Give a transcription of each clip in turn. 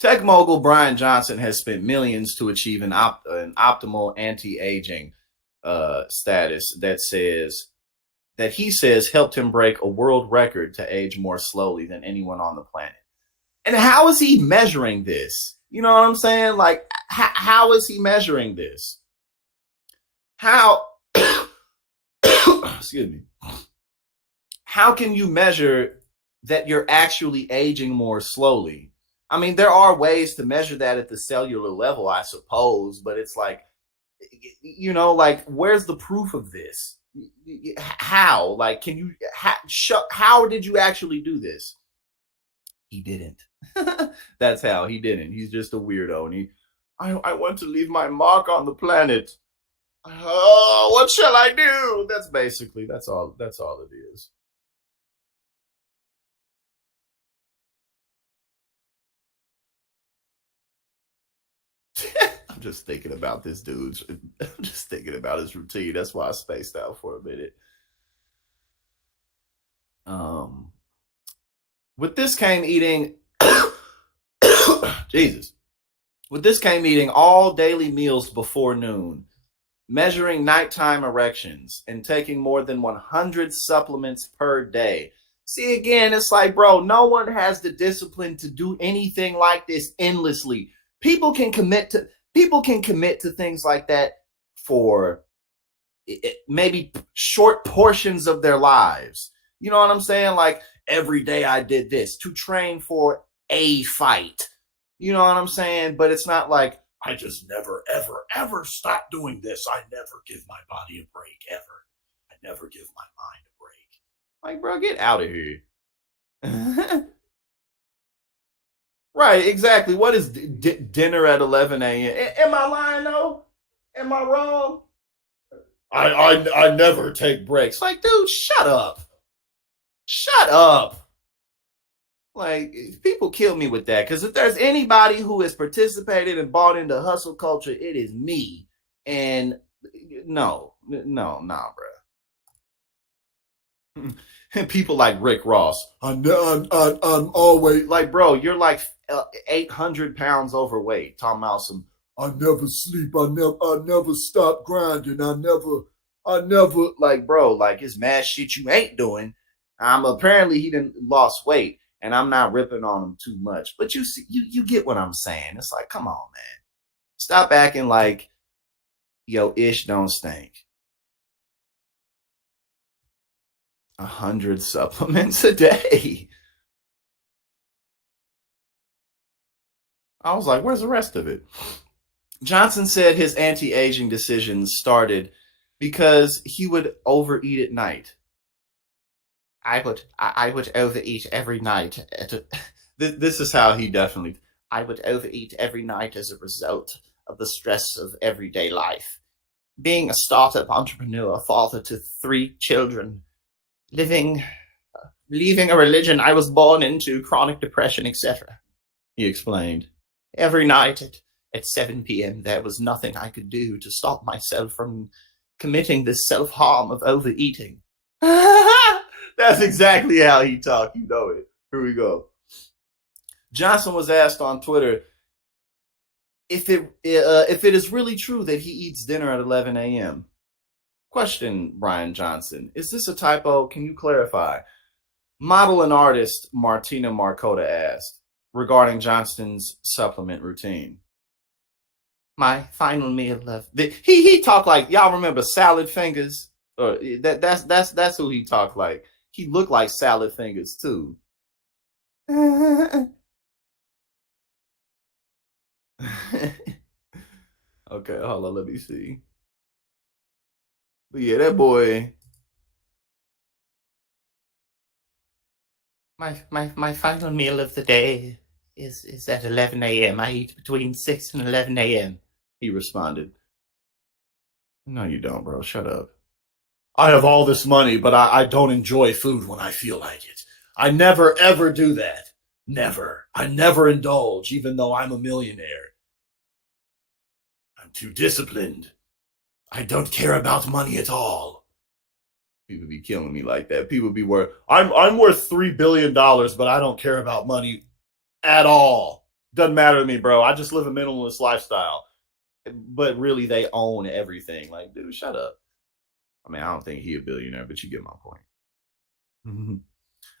Tech mogul Brian Johnson has spent millions to achieve an optimal anti-aging status that he says helped him break a world record to age more slowly than anyone on the planet. And how is he measuring this? You know what I'm saying? Like, how is he measuring this? How, excuse me, how can you measure that you're actually aging more slowly? I mean, there are ways to measure that at the cellular level, I suppose, but it's like, you know, like, where's the proof of this? How? Like, can you, how did you actually do this? He didn't. That's how he didn't. He's just a weirdo. And I want to leave my mark on the planet. Oh, what shall I do? That's all it is. I'm just thinking about this dude's. I'm just thinking about his routine. That's why I spaced out for a minute. Um, with this came eating. Jesus. With this came eating all daily meals before noon, measuring nighttime erections, and taking more than 100 supplements per day. See, again, it's like, bro, no one has the discipline to do anything like this endlessly. People can commit to things like that for maybe short portions of their lives. You know what I'm saying? Like, every day I did this to train for a fight. You know what I'm saying? But it's not like, I just never, ever, ever stop doing this. I never give my body a break, ever. I never give my mind a break. Like, bro, get out of here. Right, exactly. What is dinner at 11 a.m.? Am I lying, though? Am I wrong? I never take breaks. Like, dude, shut up. Shut up. Like, people kill me with that, because if there's anybody who has participated and bought into hustle culture, it is me. And no, nah, bro. And people like Rick Ross, I'm always like, bro, you're like 800 pounds overweight. Talking about some, I never sleep, I never stop grinding, I never, like, bro, like, it's mad shit you ain't doing. Apparently he didn't lost weight. And I'm not ripping on him too much, but you see, you get what I'm saying. It's like, come on, man, stop acting like yo ish don't stink. 100 supplements a day. I was like, where's the rest of it? Johnson said his anti-aging decisions started because he would overeat at night. I would overeat every night. This is how he definitely. I would overeat every night as a result of the stress of everyday life. Being a startup entrepreneur, father to 3 children, leaving a religion I was born into, chronic depression, etc. He explained. Every night at 7 p.m., there was nothing I could do to stop myself from committing this self-harm of overeating. That's exactly how he talked. You know it. Here we go. Johnson was asked on Twitter if it is really true that he eats dinner at 11 a.m. Question, Brian Johnson. Is this a typo? Can you clarify? Model and artist Martina Marcota asked regarding Johnson's supplement routine. My final meal of he talked like, y'all remember Salad Fingers? That's who he talked like. He looked like Salad Fingers too. Okay, hold on, let me see. But yeah, that boy. My final meal of the day is at 11 a.m. I eat between 6 and 11 a.m. He responded. No, you don't, bro. Shut up. I have all this money, but I don't enjoy food when I feel like it. I never, ever do that. Never. I never indulge, even though I'm a millionaire. I'm too disciplined. I don't care about money at all. People be killing me like that. People be worth. I'm worth $3 billion, but I don't care about money at all. Doesn't matter to me, bro. I just live a minimalist lifestyle. But really, they own everything. Like, dude, shut up. I mean, I don't think he a billionaire, but you get my point.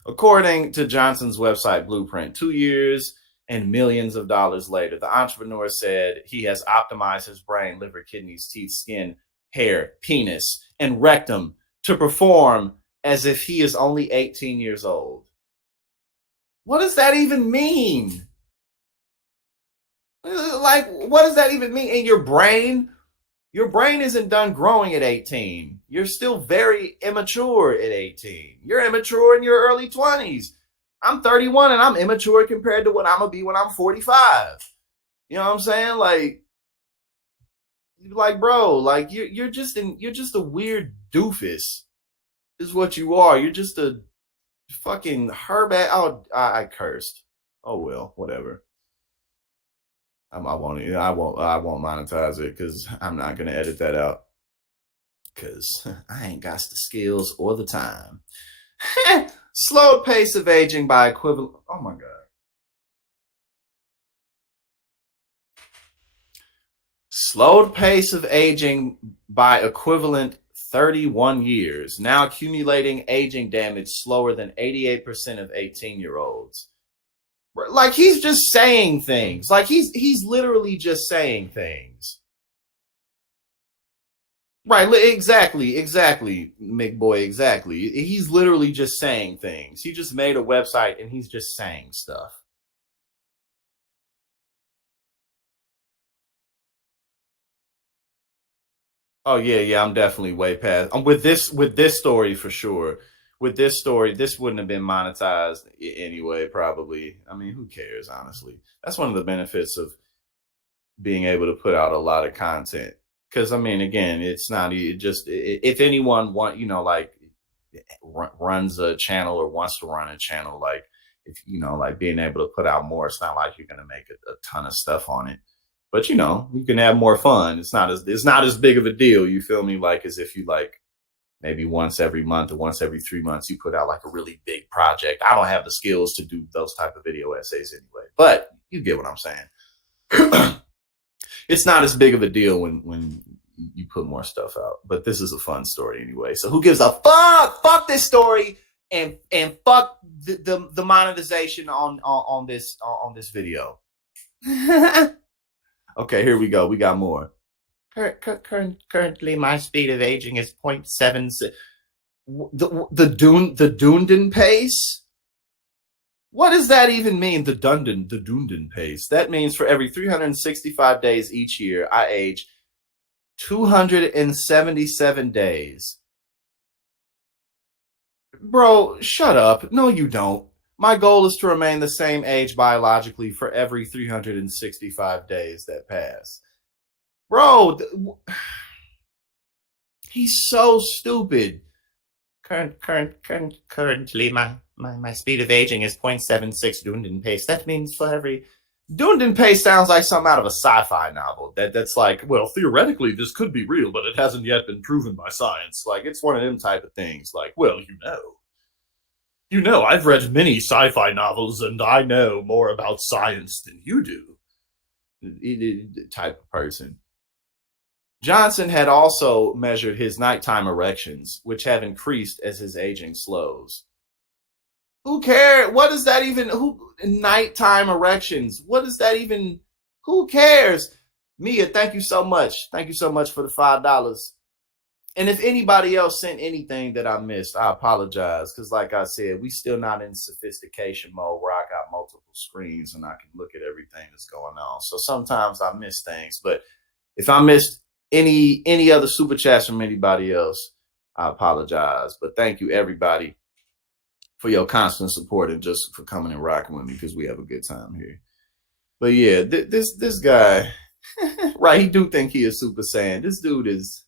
According to Johnson's website Blueprint, 2 years and millions of dollars later, the entrepreneur said he has optimized his brain, liver, kidneys, teeth, skin, hair, penis, and rectum to perform as if he is only 18 years old. What does that even mean? Like, what does that even mean? In your brain isn't done growing at 18. You're still very immature at 18. You're immature in your early 20s. I'm 31 and I'm immature compared to what I'm going to be when I'm 45. You know what I'm saying? Like bro, like you're just a weird doofus. Is what you are. You're just a fucking herb. Oh, I cursed. Oh well, whatever. I won't monetize it because I'm not gonna edit that out because I ain't got the skills or the time. Slowed pace of aging by equivalent. Oh my god. Slowed pace of aging by equivalent 31 years, now accumulating aging damage slower than 88% of 18-year-olds. Like he's just saying things. Like he's literally just saying things. Right, exactly, McBoy, exactly. He's literally just saying things. He just made a website and he's just saying stuff. Oh yeah, I'm definitely way past. I'm with this story for sure. With this story, this wouldn't have been monetized anyway, probably. I mean, who cares, honestly? That's one of the benefits of being able to put out a lot of content. Because I mean, again, it's not just if anyone like runs a channel or wants to run a channel, like if like being able to put out more, it's not like you're gonna make a ton of stuff on it. But you can have more fun. It's not as big of a deal. You feel me? Like as if you like maybe once every month or once every 3 months you put out like a really big project. I don't have the skills to do those type of video essays anyway, but you get what I'm saying. It's not as big of a deal when you put more stuff out. But this is a fun story anyway. So who gives a fuck? Fuck this story and fuck the monetization on this video. Okay, here we go. We got more. Currently, my speed of aging is 0.76. The Dunedin pace. What does that even mean? The Dunedin pace. That means for every 365 days each year, I age 277 days. Bro, shut up. No, you don't. My goal is to remain the same age biologically for every 365 days that pass. Bro, he's so stupid. Currently, my speed of aging is 0.76 Dunedin pace. That means for every Dunedin pace sounds like something out of a sci-fi novel. That's like, well, theoretically this could be real, but it hasn't yet been proven by science. Like it's one of them type of things. Like, well, I've read many sci-fi novels and I know more about science than you do. Type of person. Johnson had also measured his nighttime erections, which have increased as his aging slows. Who cares? What does that even? Who nighttime erections? What does that even? Who cares? Mia, thank you so much. Thank you so much for the $5. And if anybody else sent anything that I missed, I apologize. Because, like I said, we still not in sophistication mode where I got multiple screens and I can look at everything that's going on. So sometimes I miss things. But if I missed any other super chats from anybody else, I apologize. But thank you everybody for your constant support and just for coming and rocking with me because we have a good time here. But yeah, this guy, right? He do think he is Super Saiyan. This dude is.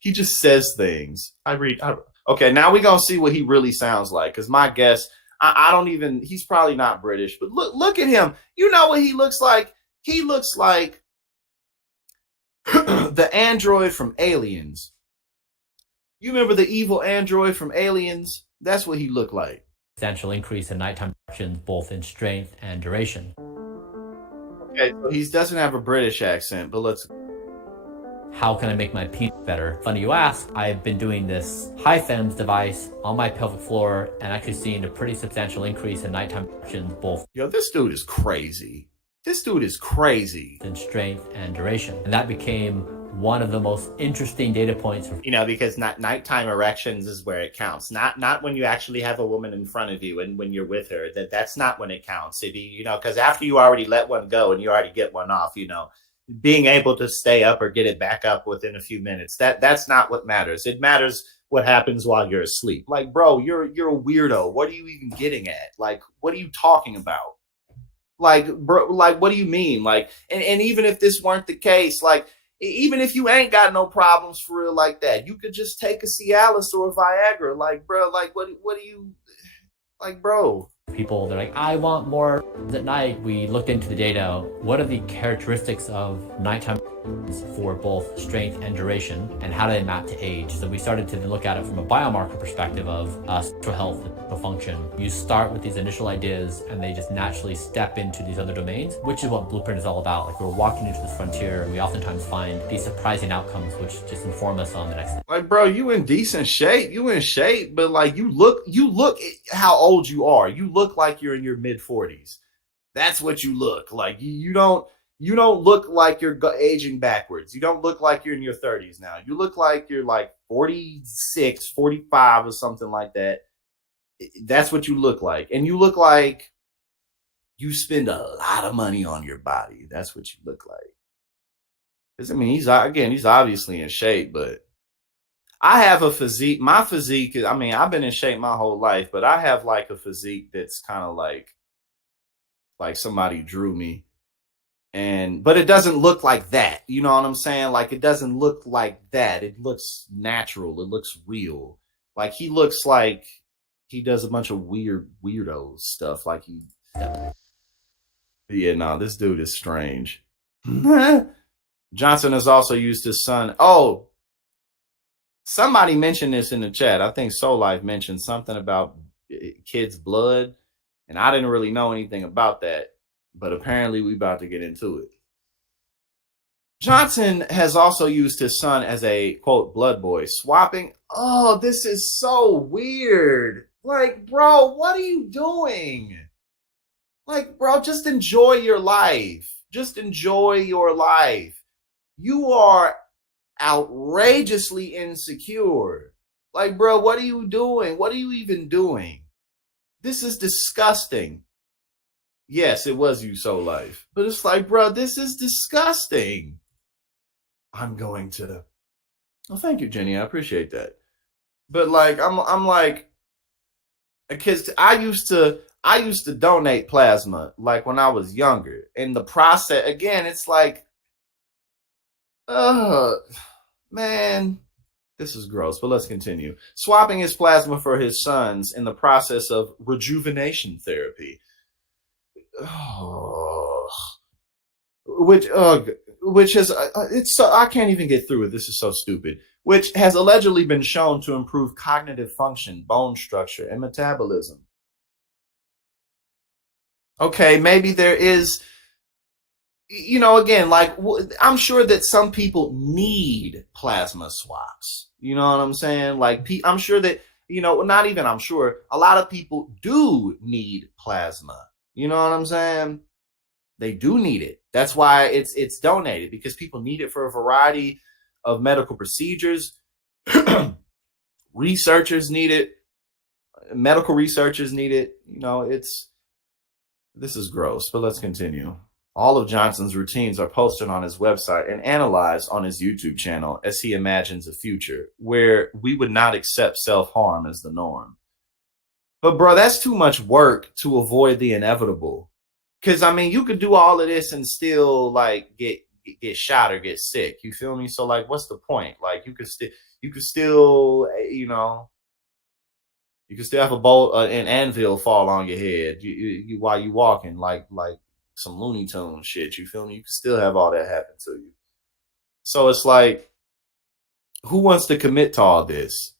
He just says things. Okay, now we're gonna see what he really sounds like. Because my guess, I don't even. He's probably not British, but look at him. You know what he looks like? He looks like the android from Aliens. You remember the evil android from Aliens? That's what he looked like. substantial increase in nighttime erections, both in strength and duration. Okay, so he doesn't have a British accent, but let's. How can I make my penis better? Funny you ask, I've been doing this high FEMS device on my pelvic floor and actually seen a pretty substantial increase in nighttime erections, both Yo, this dude is crazy. This dude is crazy. in strength and duration. And that became one of the most interesting data points. Because nighttime erections is where it counts. Not when you actually have a woman in front of you and when you're with her. That's not when it counts. Because after you already let one go and you already get one off, being able to stay up or get it back up within a few minutes, that's not what matters. It matters what happens while you're asleep. Like, bro, you're a weirdo. What are you even getting at? Like, what are you talking about? Like, bro, like, what do you mean? Like, and even if this weren't the case, like, even if you ain't got no problems for real like that, you could just take a Cialis or a Viagra. Like, bro, like, what do you, like, bro? People, they're like, I want more at night. We looked into the data. What are the characteristics of nighttime for both strength and duration, and how do they map to age? So we started to look at it from a biomarker perspective of sexual health and sexual function. You start with these initial ideas and they just naturally step into these other domains, which is what Blueprint is all about. Like, we're walking into this frontier and we oftentimes find these surprising outcomes which just inform us on the next thing. Like, bro, you in decent shape. You in shape, but like, you look how old you are. You look like you're in your mid-40s. That's what you look like. You don't look like you're aging backwards. You don't look like you're in your 30s now. You look like you're like 46, 45 or something like that. That's what you look like. And you look like you spend a lot of money on your body. That's what you look like. Because, I mean, he's obviously in shape, but I have a physique. My physique is, I mean, I've been in shape my whole life, but I have like a physique that's kind of like somebody drew me. But it doesn't look like that. You know what I'm saying? Like, it doesn't look like that. It looks natural. It looks real. Like, he looks like he does a bunch of weirdo stuff. Like, yeah, no, this dude is strange. Johnson has also used his son. Oh, somebody mentioned this in the chat. I think Soul Life mentioned something about kids' blood, and I didn't really know anything about that, but apparently we about to get into it. Johnson has also used his son as a, quote, blood boy, swapping. Oh, this is so weird. Like, bro, what are you doing? Like, bro, just enjoy your life. Just enjoy your life. You are outrageously insecure. Like, bro, what are you doing? What are you even doing? This is disgusting. Yes, it was you, Soul Life. But it's like, bro, this is disgusting. I'm going to. Oh, thank you, Jenny. I appreciate that. But like, I'm like, because I used to donate plasma like when I was younger. And the process, again, it's like, man, this is gross, but let's continue. Swapping his plasma for his son's in the process of rejuvenation therapy. Oh, which has it's so, I can't even get through it. This is so stupid. Which has allegedly been shown to improve cognitive function, bone structure, and metabolism. Okay, maybe there is, again, like, I'm sure that some people need plasma swaps. You know what I'm saying? Like, I'm sure that, not even I'm sure, a lot of people do need plasma. You know what I'm saying? They do need it. That's why it's donated, because people need it for a variety of medical procedures. Researchers need it. Medical researchers need it. This is gross, but let's continue. All of Johnson's routines are posted on his website and analyzed on his YouTube channel as he imagines a future where we would not accept self-harm as the norm. But bro, that's too much work to avoid the inevitable. Because, I mean, you could do all of this and still, like, get shot or get sick. You feel me? So, like, what's the point? Like, you could still, you could still have an anvil fall on your head while you walking, like some Looney Tunes shit. You feel me? You can still have all that happen to you. So it's like, who wants to commit to all this?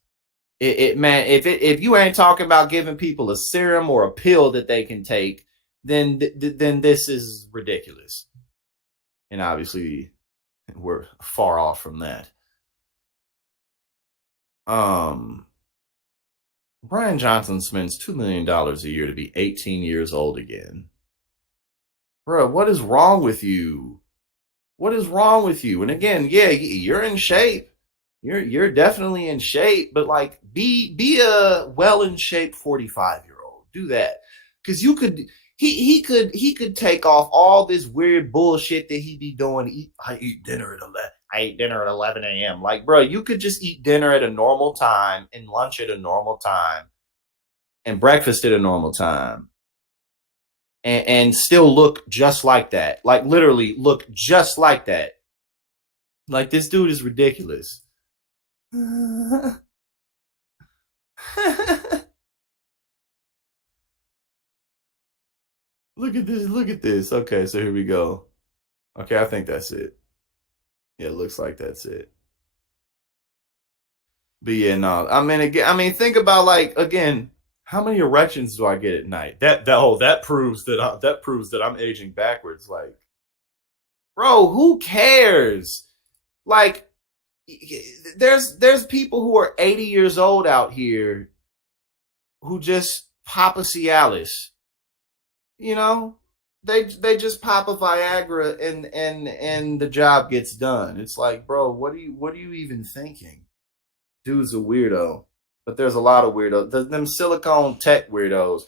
Man, if you ain't talking about giving people a serum or a pill that they can take, then this is ridiculous. And obviously, we're far off from that. Um, Brian Johnson spends $2 million a year to be 18 years old again. Bro, what is wrong with you? What is wrong with you? And again, yeah, you're in shape. You're definitely in shape, but like be a well in shape 45-year-old. Do that. Cause you could he could take off all this weird bullshit that he be doing. I eat dinner at 11. I eat dinner at 11 a.m. Like, bro, you could just eat dinner at a normal time and lunch at a normal time and breakfast at a normal time and still look just like that. Like literally look just like that. Like this dude is ridiculous. Look at this. Look at this. Okay, so here we go. Okay, I think that's it. Yeah, it looks like that's it. But yeah, no. I mean, again, think about like again, how many erections do I get at night? That proves that proves that I'm aging backwards. Like, bro, who cares? Like, there's people who are 80 years old out here who just pop a Cialis. You know, they just pop a Viagra and the job gets done. It's like, bro, what are you even thinking? Dude's a weirdo. But there's a lot of weirdos. Them silicone tech weirdos.